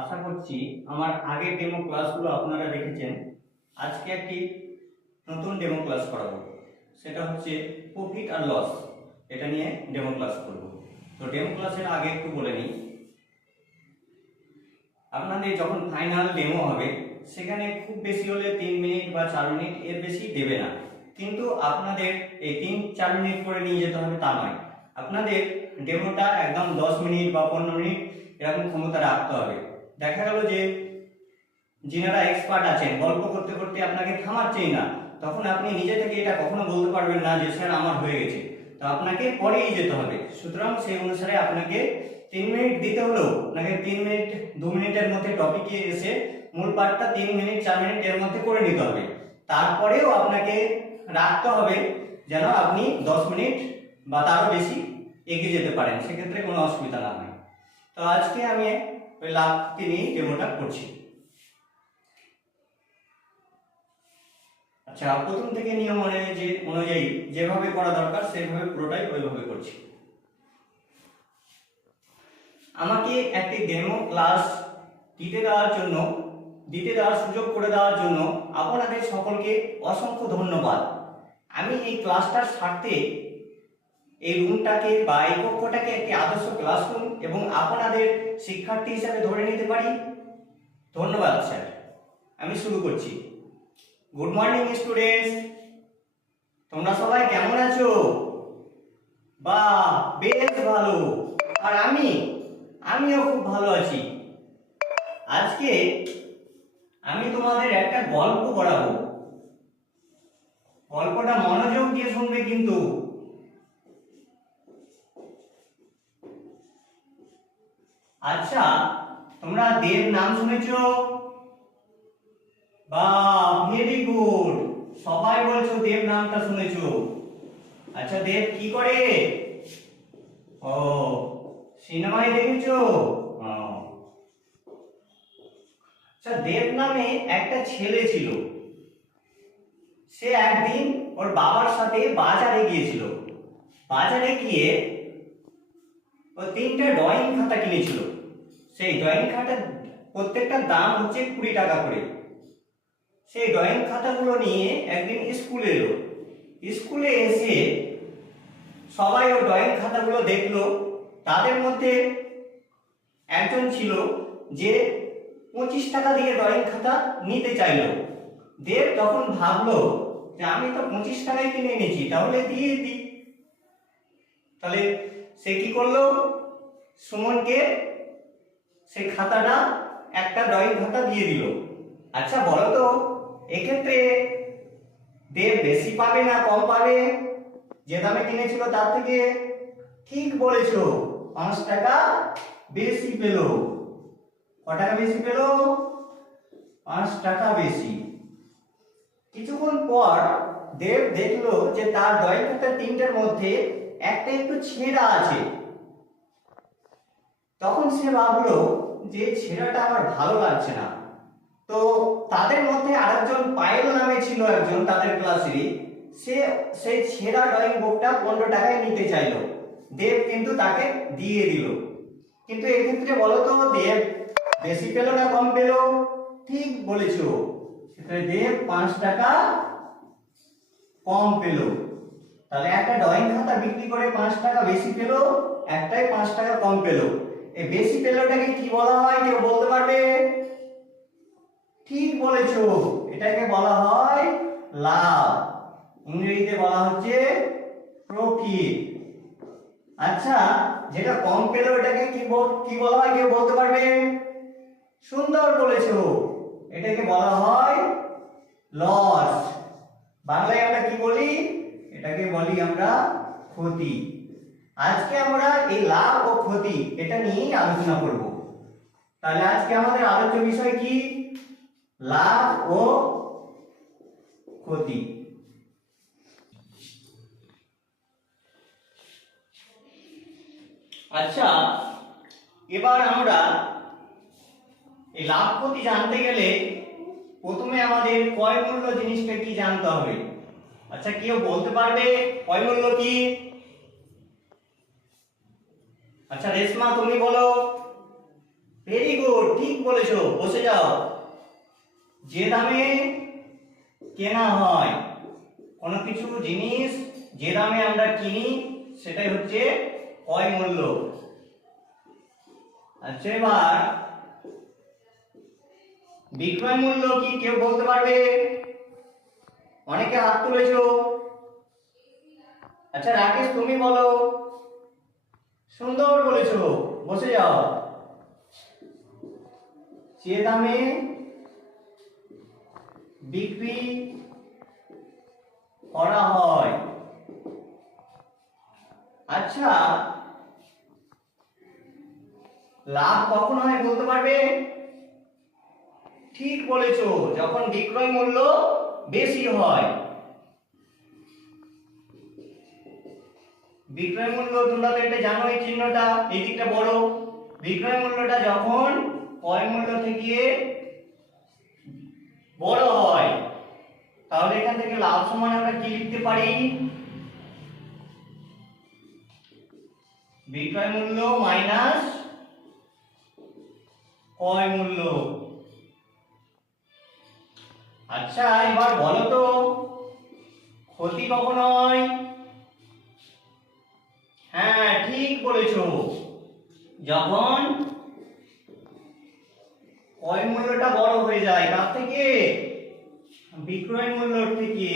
আশা করছি আমার আগের ডেমো ক্লাসগুলো আপনারা দেখেছেন। আজকে একটি নতুন ডেমো ক্লাস করাবো, সেটা হচ্ছে প্রফিট আর লস। এটা নিয়ে ডেমো ক্লাস করব। তো ডেমো ক্লাসের আগে একটু বলে নিই, আপনাদের যখন ফাইনাল ডেমো হবে সেখানে খুব বেশি হলে 3 মিনিট বা 4 মিনিট, এর বেশি দেবে না। কিন্তু আপনাদের এই 3-4 মিনিট করে নিয়ে যেতে হবে তা নয়, আপনাদের ডেমোটা একদম 10 মিনিট বা 15 মিনিট এরকম ক্ষমতা রাখতে হবে। দেখা গেল যে যিনারা এক্সপার্ট আছেন গল্প করতে করতে আপনাকে থামাচ্ছেই না, তখন আপনি নিজে থেকে এটা কখনো বলতে পারবেন না যে স্যার আমার হয়ে গেছে। তো আপনাকে পরেই যেতে হবে। সুতরাং সেই অনুসারে আপনাকে 3 মিনিট দিতে হলেও আপনাকে 3 মিনিট 2 মিনিটের মধ্যে টপিকে এসে মূল পার্টটা 3 মিনিট 4 মিনিট এর মধ্যে করে নিতে হবে। তারপরেও আপনাকে রাখতে হবে যেন আপনি 10 মিনিট বা তারও বেশি এগিয়ে যেতে পারেন, সেক্ষেত্রে কোনো অসুবিধা না হয়। তো আজকে আমি ওই লাভকে নিয়ে ডেমোটা করছি। আচ্ছা, প্রথম থেকে নিয়ম অনুযায়ী যেভাবে করা দরকার সেভাবে পুরোটাই ওইভাবে করছি। আমাকে একটি ডেমো ক্লাস দিতে দেওয়ার সুযোগ করে দেওয়ার জন্য আপনাদের সকলকে অসংখ্য ধন্যবাদ। আমি এই ক্লাসটার স্বার্থে এই রুমটাকে বা এই কক্ষটাকে একটি আদর্শ ক্লাসরুম এবং আপনাদের শিক্ষার্থী হিসেবে ধরে নিতে পারি। ধন্যবাদ স্যার। আমি শুরু করছি। গুড মর্নিং স্টুডেন্টস, তোমরা সবাই কেমন আছো? বাহ, বেশ ভালো। আর আমিও খুব ভালো আছি। আজকে আমি তোমাদের একটা গল্প পড়াবো। গল্পটা মনোযোগ দিয়ে শুনবে কিন্তু। আচ্ছা, তোমরা দেব নাম শুনেছো? বাহ, ভেরি গুড, সবাই বলছো দেব নামটা শুনেছো। আচ্ছা, দেব কি করে? ও, সিনেমায় দেখেছো? আচ্ছা, দেব নামে একটা ছেলে ছিল। সে একদিন ওর বাবার সাথে বাজারে গিয়েছিল। বাজারে গিয়ে ও 3টা ড্রয়িং খাতা কিনেছিল। সেই ড্রয়িং খাতা প্রত্যেকটার দাম হচ্ছে 20 টাকা করে। সেই ড্রয়িং খাতাগুলো নিয়ে একদিন স্কুলে এলো। স্কুলে এসে সবাই ও ড্রয়িং খাতাগুলো দেখলো। তাদের মধ্যে একজন ছিল যে 25 টাকা দিয়ে ড্রয়িং খাতা নিতে চাইলো। দেব তখন ভাবলো যে আমি তো 25 টাকায় কিনে এনেছি, তাহলে দিয়ে দিই। তাহলে সে কি করলো? সুমনকে সেই খাতাটা, একটা ড্রয়িং খাতা দিয়ে দিল। আচ্ছা বলো তো, এক্ষেত্রে দেব বেশি পাবে না কম পাবে যে দামে কিনেছিল তার থেকে? ঠিক বলেছো, 5 টাকা বেশি পেল। ক টাকা বেশি পেল? 5 টাকা বেশি। কিছুক্ষণ পর দেব দেখলো যে তার ড্রয়িং খাতার 3টার মধ্যে একটা একটু ছেঁড়া আছে। তখন সে ভাবলো যে ছেঁড়াটা আমার ভালো লাগছে না। তো তাদের মধ্যে আরেকজন পায়েল নামে ছিল একজন তাদের ক্লাসেরই, সে সেই ছেঁড়া ড্রয়িং বুকটা 15 টাকায় নিতে চাইলো। দেব কিন্তু তাকে দিয়ে দিল। কিন্তু এক্ষেত্রে বলো তো, দেব বেশি পেল না কম পেল? ঠিক বলেছো, দেব 5 টাকা কম পেল। তাহলে একটা ড্রয়িং খাতা বিক্রি করে 5 টাকা বেশি পেল, একটাই 5 টাকা কম পেল। এই বেশি পেলটাকে কি বলা হয়, কেউ বলতে পারবে? ঠিক বলেছো, এটাকে বলা হয় লাভ। ইংরেজিতে বলা হচ্ছে প্রফিট। আচ্ছা, যেটা কম পেল এটাকে কি বলা হয়, কেউ বলতে পারবে? সুন্দর বলেছো, এটাকে বলা হয় লস। বাংলায় আমরা কি বলি? এটাকে বলি আমরা ক্ষতি। আজকে আমরা এই লাভ ও ক্ষতি এটা নিয়েই আলোচনা করব। তাহলে আজকে আমাদের আলোচ্য বিষয় কি? লাভ ও ক্ষতি। আচ্ছা, এবার আমরা এই লাভ ক্ষতি জানতে গেলে প্রথমে আমাদের ক্রয় মূল্য জিনিসটা কি জানতে হবে। আচ্ছা, কেউ বলতে পারবে ক্রয় মূল্য কি? আচ্ছা রেশমা, তুমি বলো। ভেরি গুড, ঠিক বলেছো, বসে যাও। যে দামে কেনা হয়, কোনো কিছু জিনিস যে দামে আমরা কিনি সেটাই হচ্ছে ক্রয় মূল্য। আচ্ছা, এবার বিক্রয় মূল্য কি কেউ বলতে পারবে? অনেকে হাত তুলেছো। আচ্ছা রাকেশ, তুমি বলো। সুন্দর বলেছো, বসে যাও। যে দামে বিক্রি করা হয়। আচ্ছা, লাভ কখন হয় বলতে পারবে? ঠিক বলেছো, যখন বিক্রয় মূল্য বেশি হয়। বিক্রয় মূল্য তোমরা তো এটা জানো, এই চিহ্নটা এই দিকটা বড়। বিক্রয় মূল্যটা যখন ক্রয় মূল্য থেকে বড় হয়, তাহলে এখান থেকে লাভ সমান আমরা কি লিখতে পারি? বিক্রয় মূল্য মাইনাস ক্রয় মূল্য। আচ্ছা এবার বলো তো, ক্ষতি কখন হয়? হ্যাঁ ঠিক বলেছো, যখন ক্রয় মূল্যটা বড় হয়ে যায় তার থেকে, বিক্রয় মূল্যর থেকে।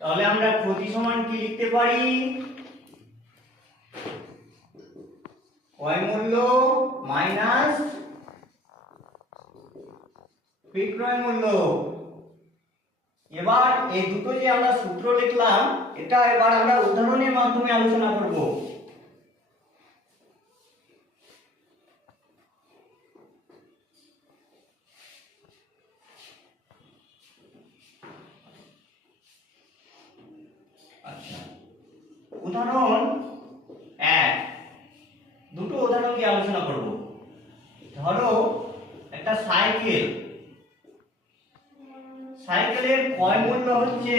তাহলে আমরা ক্ষতি সমান কি লিখতে পারি? ক্রয় মূল্য মাইনাস বিক্রয় মূল্য। এবার এই দুটো যে আমরা সূত্র লিখলাম, এটা এবার আমরা উদাহরণের মাধ্যমে আলোচনা করব। আচ্ছা, উদাহরণ 1, দুটো উদাহরণ দিয়ে আলোচনা করব। ধরো একটা সাইকেল, সাইকেলের ক্রয় মূল্য হচ্ছে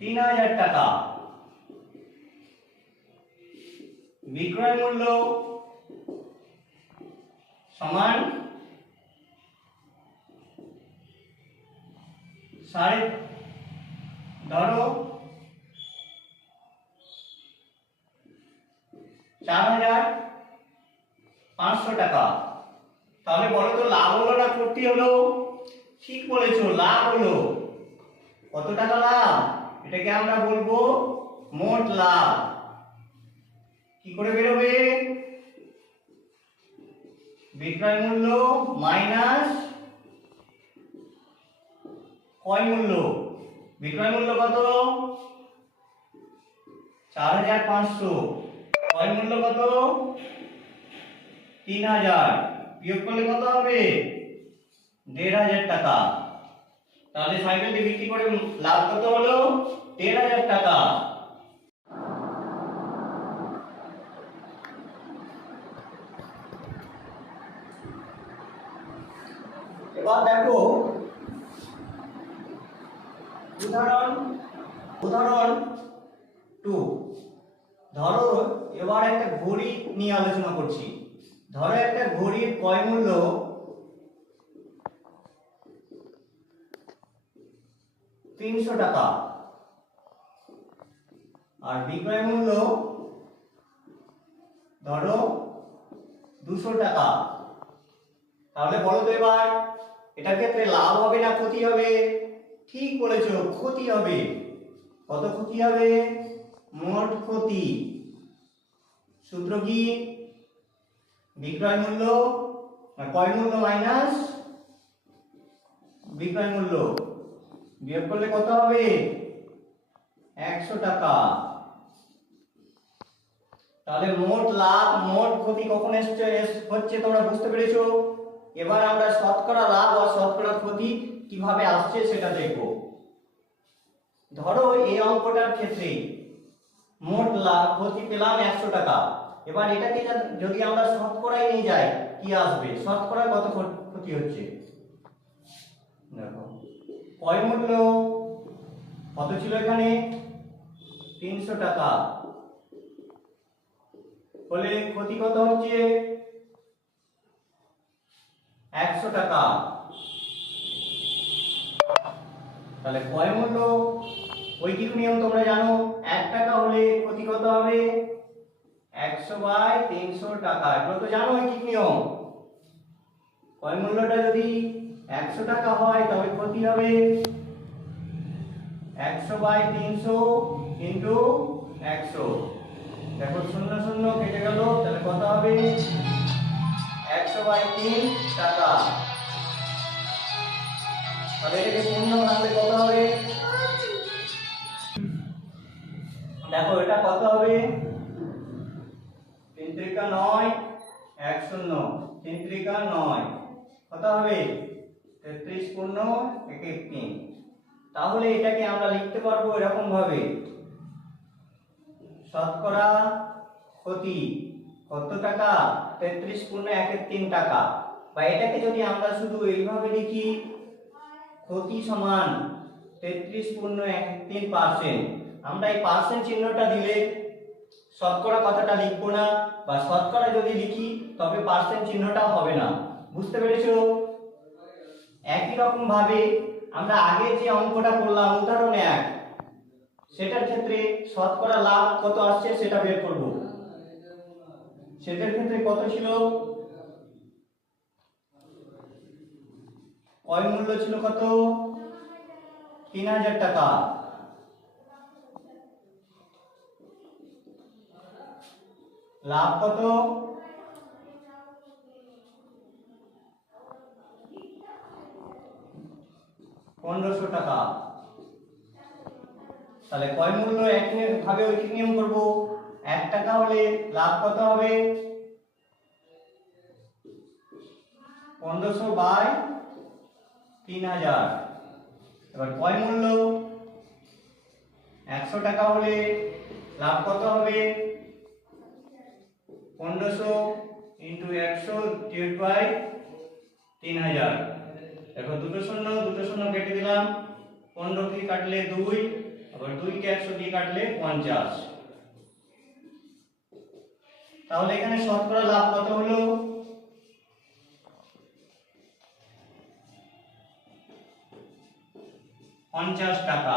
3000 টাকা, বিক্রয় মূল্য সমান ধরো 4500 টাকা। তাহলে বলো তো লাভ হলো না ক্ষতি হলো? ঠিক বলেছো, লাভ হলো। কত টাকা লাভ? এটাকে আমরা বলবো মোট লাভ। কি করে বেরোবে? বিক্রয় মূল্য মাইনাস ক্রয় মূল্য। বিক্রয় মূল্য কত? 4500। ক্রয় মূল্য কত? 3000। বিয়োগ করলে কত হবে? 1500 টাকা। তাহলে সাইকেলটি বিক্রি করে লাভ কত হলো? 1500 টাকা। এবার দেখো উদাহরণ 2। ধরো এবার একটা ঘড়ি নিয়ে আলোচনা করছি। ধরো একটা ঘড়ির ক্রয় মূল্য 300 টাকা আর বিক্রয় মূল্য ধরো 200 টাকা। তাহলে বলো তো এবার এটার ক্ষেত্রে লাভ হবে না ক্ষতি হবে? ঠিক বলেছো, ক্ষতি হবে। কত ক্ষতি হবে? মোট ক্ষতি। সূত্র কি? বিক্রয় মূল্য ক্রয় মূল্য মাইনাস বিক্রয় মূল্য, বিয়োগ করলে কত হবে? 100 টাকা। তাহলে মোট লাভ মোট ক্ষতি কখন হচ্ছে তোমরা বুঝতে পেরেছো? এবার আমরা শতকরা লাভ আর শতকরা ক্ষতি কিভাবে আসছে সেটা দেখব। ধরো এই অঙ্কটার ক্ষেত্রে মোট লাভ ক্ষতি পেলাম 100 টাকা। এবার এটাকে যদি আমরা শতকরায় নিয়ে যাই কি আসবে? শতকরা কত ক্ষতি হচ্ছে? দেখো ক্রয় মূল্য কত ছিল এখানে? 300 টাকা। বলে ক্ষতি কত হচ্ছে 100 টাকা। তাহলে ক্রয় মূল্য ঐকিক নিয়ম তোমরা জানো, 1 টাকা হলে ক্ষতি কত হবে 100/300 টাকা। এগুলো তো জানো ঐকিক নিয়ম। ক্রয় মূল্যটা যদি 100 টাকা হয় তবে ক্ষতি হবে 100/300 ইন্টু 100। দেখো 0 0 কেটে গেল, তাহলে কত হবে 100/3 টাকা। তাহলে এটাকে পূর্ণ ভাঙলে কত হবে, দেখো এটা কত হবে 3 × 9 1 0 3 × 9 কত হবে 33 পূর্ণ 1 3। তাহলে এটাকে আমরা লিখতে পারবো এরকম ভাবে, শতকরা ক্ষতি কত টাকা 33 পূর্ণ 1 3 টাকা। বা এটাকে যদি আমরা শুধু এইভাবে লিখি, ক্ষতি সমান 33 পূর্ণ 1 3%। আমরা এই পার্সেন্ট চিহ্নটা দিলে শতকরা কথাটা লিখবো না, বা শতকরা যদি লিখি তবে পার্সেন্ট চিহ্নটা হবে না। বুঝতে পেরেছো? একই রকম ভাবে আমরা আগে যে অঙ্কটা করলাম উদাহরণ 1, সেটার ক্ষেত্রে শতকরা লাভ কত আসছে সেটা বের করব। সেটার ক্ষেত্রে কত ছিল, ক্রয় মূল্য ছিল কত 3000 টাকা। লাভ কত 1500 টাকা। তাহলে ক্রয় মূল্য একই ভাবে ঐকিক নিয়ম করব। 1 টাকা হলে লাভ কত হবে 1500/3000। এবার ক্রয় মূল্য 100 টাকা হলে লাভ কত হবে 1500 × 100/3000। এখন দুটো শূন্য কেটে দিলাম, 15 কে কাটলে 2, আবার 2 কে 100 দিয়ে কাটলে 50। তাহলে এখানে শতকরা লাভ কত হলো 50 টাকা।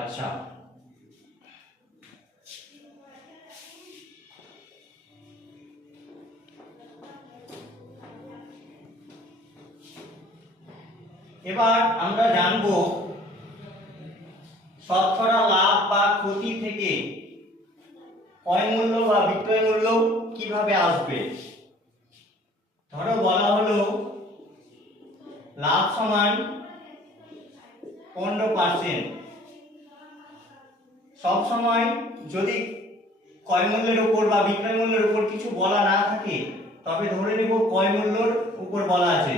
আচ্ছা, এবার আমরা জানবো শতকরা লাভ বা ক্ষতি থেকে ক্রয় মূল্য বা বিক্রয় মূল্য কিভাবে আসবে। ধরো বলা হলো লাভ সমান 15%। সব সময় যদি ক্রয় মূল্যের উপর বা বিক্রয় মূল্যের উপর কিছু বলা না থাকে তবে ধরে নেব ক্রয় মূল্যের উপর বলা আছে।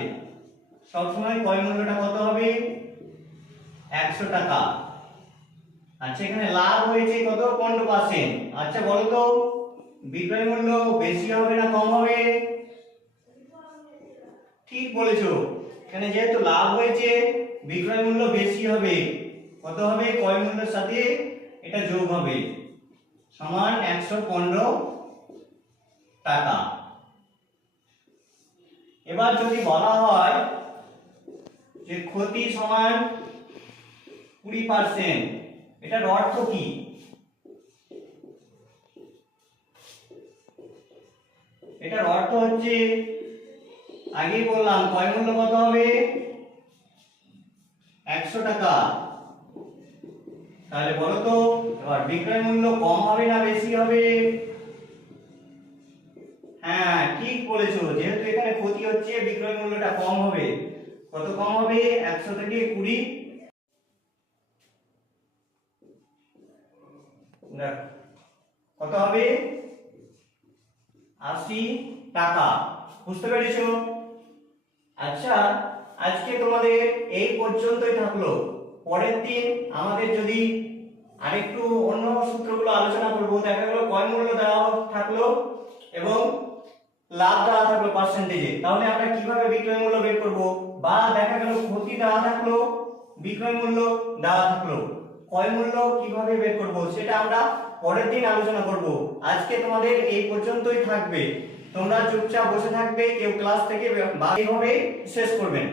সব সময় ক্রয় মূল্যটা কত হবে 100 টাকা। আচ্ছা, এখানে লাভ হয়েছে কত 15%। আচ্ছা বলো তো বিক্রয় মূল্য বেশি হবে না কম হবে? ঠিক বলেছো, এখানে যেহেতু লাভ হয়েছে বিক্রয় মূল্য বেশি হবে। কত হবে ক্রয় মূল্যের সাথে এটা যোগ হবে, সমান 115 টাকা। এবার যদি বলা হয় যে ক্ষতি সমান 20%, এটার অর্থ কি? এটার অর্থ হচ্ছে আগেই বললাম ক্রয় মূল্য কত হবে 100 টাকা। তাহলে বলো তো এবার বিক্রয় মূল্য কম হবে না বেশি হবে? হ্যাঁ ঠিক বলেছো, যেহেতু এখানে ক্ষতি হচ্ছে বিক্রয় মূল্যটা কম হবে। কত কম হবে 100 থেকে 20, কত হবে 80 টাকা। বুঝতে পেরেছো? আচ্ছা, আজকে তোমাদের এই পর্যন্তই থাকলো। পরের দিন আমাদের যদি আরেকটু অন্য সূত্রগুলো আলোচনা করব। দেখা গেল ক্রয় মূল্য দেওয়া থাকলো এবং লাভ দেওয়া থাকলো পার্সেন্টেজে, তাহলে আমরা কিভাবে বিক্রয় মূল্য বের করব। বা দেখা গেল ক্ষতি দেওয়া থাকলো বিক্রয় মূল্য দেওয়া থাকলো, ক্রয় মূল্য কিভাবে বের করব সেটা আমরা পরের দিন আলোচনা করব। আজকে তোমাদের এই পর্যন্তই থাকবে। তোমরা চুপচাপ বসে থাকবে, কেউ ক্লাস থেকে এইভাবে শেষ করবেন।